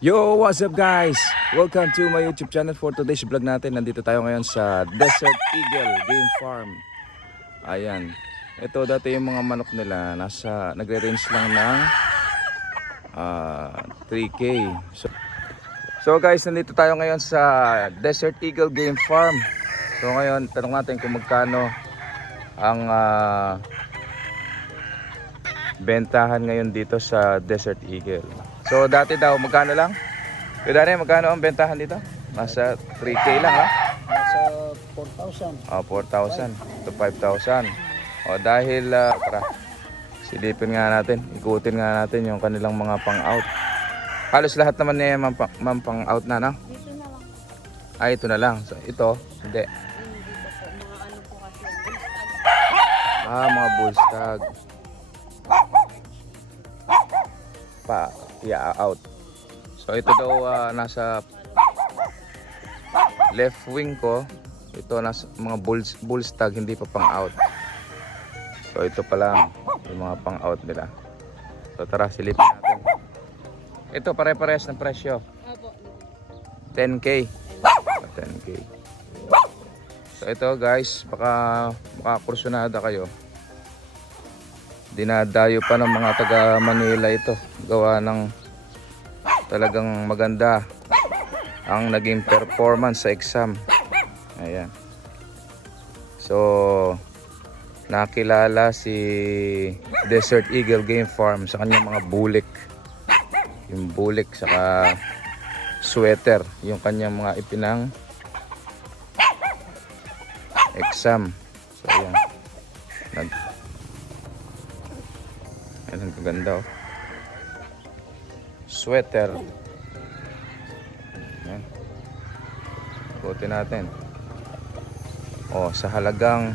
Yo, what's up guys? Welcome to my YouTube channel. For today's vlog natin, nandito tayo ngayon sa Desert Eagle Game Farm. Ayan. Ito dati yung mga manok nila nagre-range lang ng 3K. So guys, nandito tayo ngayon sa Desert Eagle Game Farm. So ngayon, tanong natin kung magkano ang bentahan ngayon dito sa Desert Eagle. So dati daw magkano lang? Kuya Dani, magkano ang bentahan dito? Nasa 3K lang ha? Nasa 4,000. 4,000 to 5,000. Dahil tara, silipin nga natin, ikutin nga natin yung kanilang mga pang-out. Halos lahat naman niya pang-out na, no? Dito na lang. Ay, ito na lang. So, ito, hindi. Dito po, mga ano po kasi. Mga bullstag. Out. So ito daw nasa left wing ko. Ito nasa mga bullstag, hindi pa pang out. So ito pa lang yung mga pang out nila. So tara, silipin natin. Ito pare-parehas ng presyo. Opo. 10K. 10K. So ito guys, baka makakursunada kayo. Dinadayo pa ng mga taga Manila ito. Gawa ng talagang maganda ang naging performance sa exam. Ayan. So nakilala si Desert Eagle Game Farm sa kanyang mga bulik. Yung bulik saka sweater, yung kanyang mga ipinang exam. So ayan. Ayan, ang ganda oh. Sweater. Ayan. Buti natin. Sa halagang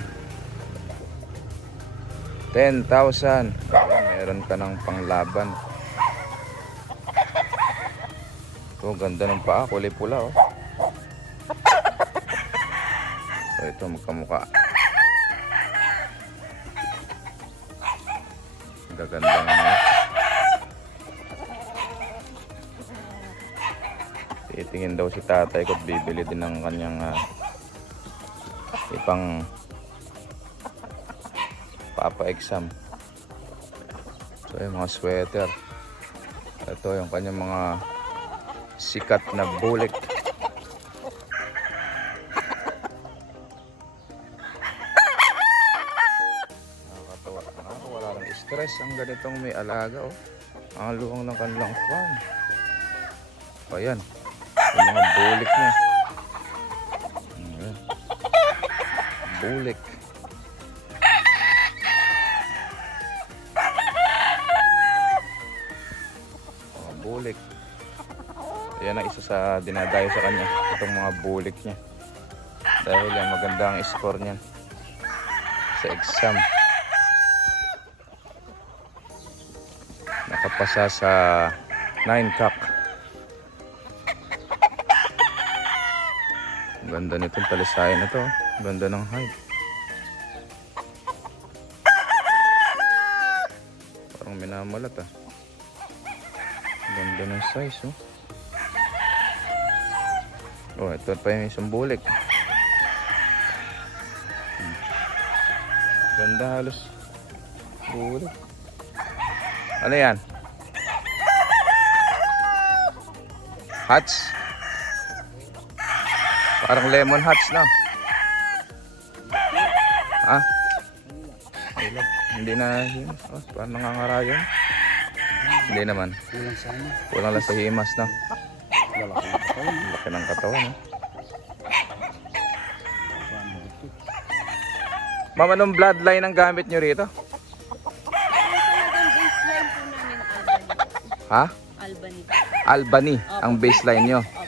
10,000. Meron ka ng panglaban. Ito, ganda ng paa. Kulay pula oh. So ito, magkamukha. Gaganda naman. Titingin daw si tatay ko at bibili din ng kanyang ipang papa-exam. So yung mga sweater. Ito yung kanyang mga sikat na bulik. Wala lang stress ang ganitong may alaga oh. Ang luwang ng kanilang farm. Ayan, yung mga bulik niya. Ayan. Bulik. Bulik. Ayan ang isa sa dinadayo sa kanya, itong mga bulik niya. Dahil yan, maganda ang score niya sa exam. Nakapasa sa 9CAC. Ganda nitong talisayan na to. Ganda ng height. Parang minamalat ah. Ganda ng size oh. Ito pa yung isang bulik. Ganda halos bulik. Ano yan? Hatch? Parang lemon hatch na. Ha? Hindi na yun. Parang nangangarayon. Hindi naman. Kulang sana. Kulang lang sa himas na. Lalaki ng katawan. Laki ng katawan. Ma'am, anong bloodline ang gamit nyo rito? Talagang baseline po namin Albany. Ha? Albany. Albany ang baseline nyo. Opo.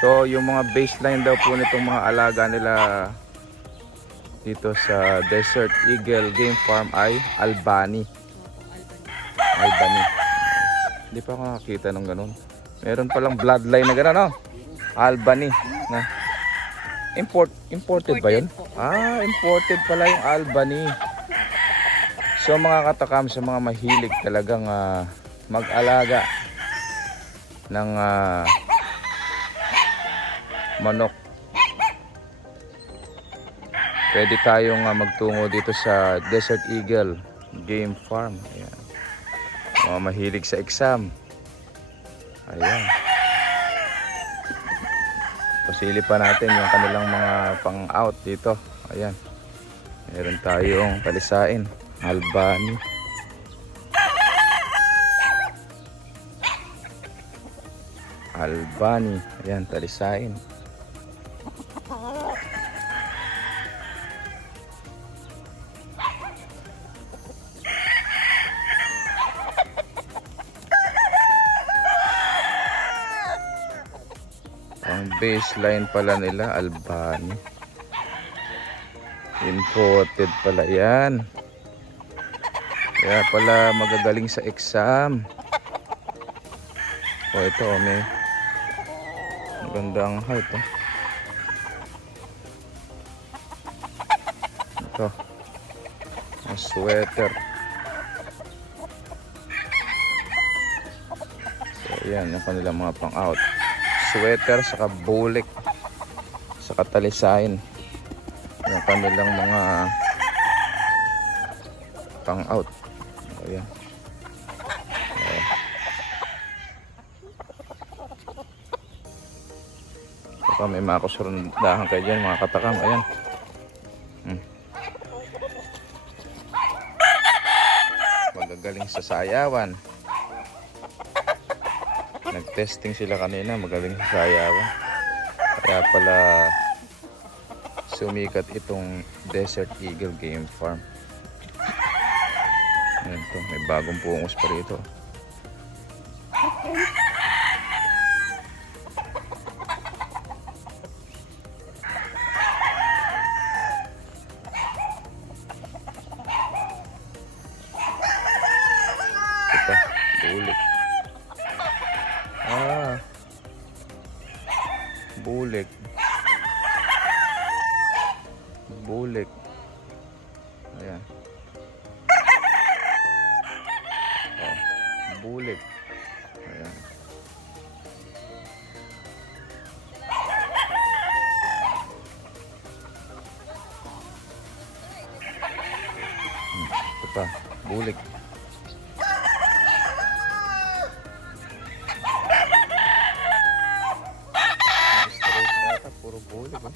So yung mga baseline daw po nitong mga alaga nila dito sa Desert Eagle Game Farm ay Albany. Opo, Albany. Albany. Hindi pa ako nakakita ng ganun. Meron palang bloodline na gano'n, no? Albany. Na. Imported ba yun? Imported pala yung Albany. So mga katakam, sa mga mahilig talagang mag-alaga ng manok. Pwede tayong magtungo dito sa Desert Eagle Game Farm. Ayan. Mga mahilig sa exam. Ayan. Pasilipan natin yung kanilang mga pang-out dito. Ayan. Meron tayong talisain. Albany. Albany. Ayan, talisain. Ang baseline pala nila, Albany. Imported pala yan. Kaya pala magagaling sa exam. O ito, may magandang height. Ito, ang sweater. So yan, yung kanilang mga pang-out. Sweater, saka bulik, saka talisain. Yung kanilang mga pang-out. Ayan. Ayan. Saka may mga kusurandahan kayo dyan, mga katakam. Ayan. Magagaling sa sayawan. Nag-testing sila kanina, magaling sa sayawan. Kaya pala sumikat itong Desert Eagle Game Farm. Ayan to, may bagong pungos pa rito. Ito, bulik. Bulik. Bulik. Ayan. Oh, bulik. Ayan. Ito pa, bulik. Puro bulik, oh.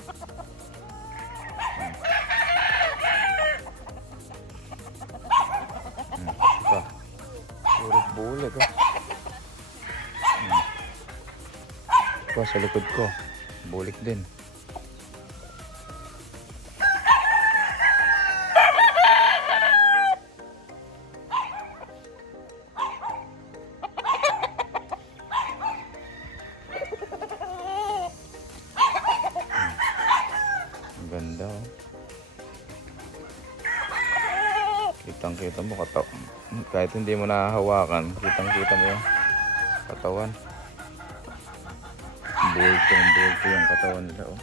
Ito. Puro bulik, oh. Ito sa likod ko. Bulik din. Ganda, oh. Kitang kita mo kahit hindi mo nahahawakan, kitang kita mo yung katawan. Bultong bulto yung katawan nila, oh.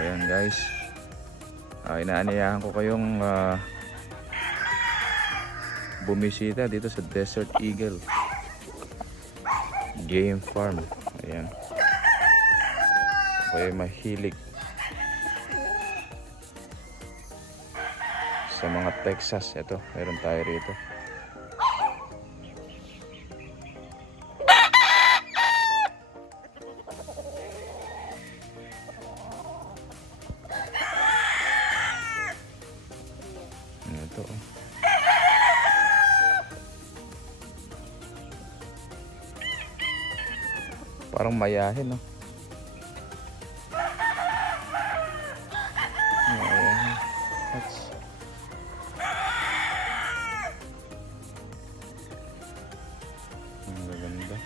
Ayan guys, inaaniyahan ko kayong bumisita dito sa Desert Eagle Game Farm. Ayan, kayo mahilig sa mga Texas. Ito, meron tayo rito. Ito, oh. Parang mayahin, no? Ayan. Ang ganda.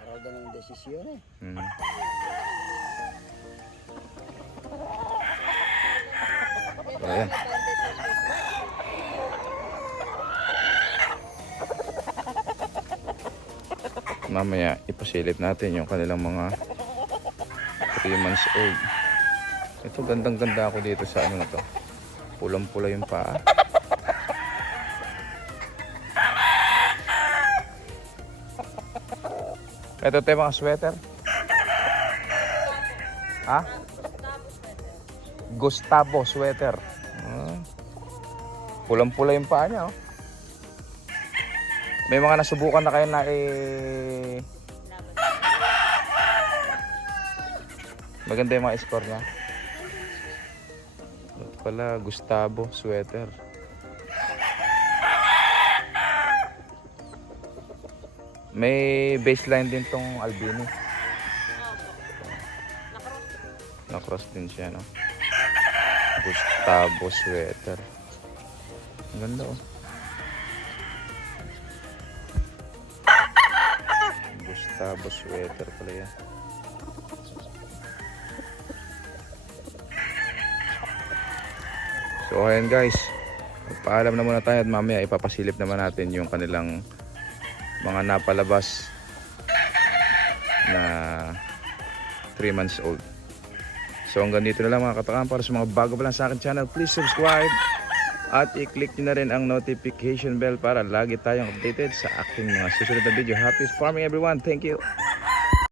Araw daw ng desisyon, eh. So, ayan. Mamaya ipasilip natin yung kanilang mga 3 months old. Ito, gandang ganda ako dito sa ano na to. Pulang pula yung paa. Ito tayo mga sweater. Ha? Gustavo sweater. Pulang-pula yung paa niya, oh. May mga nasubukan na kayo na maganda yung mga score niya. Ito pala, Gustavo sweater. May baseline din tong albino. Na-cross din siya, no? Gustavo sweater. Ang ganda, oh. Gustavo sweater pala yan. So ayan guys, paalam na muna tayo at mamaya ipapasilip naman natin yung kanilang mga napalabas na 3 months old. So hanggang dito na lang mga katakam. Para sa mga bago pa lang sa akin channel, please subscribe at i-click nyo na rin ang notification bell para lagi tayong updated sa aking mga susunod na video. Happy farming everyone! Thank you!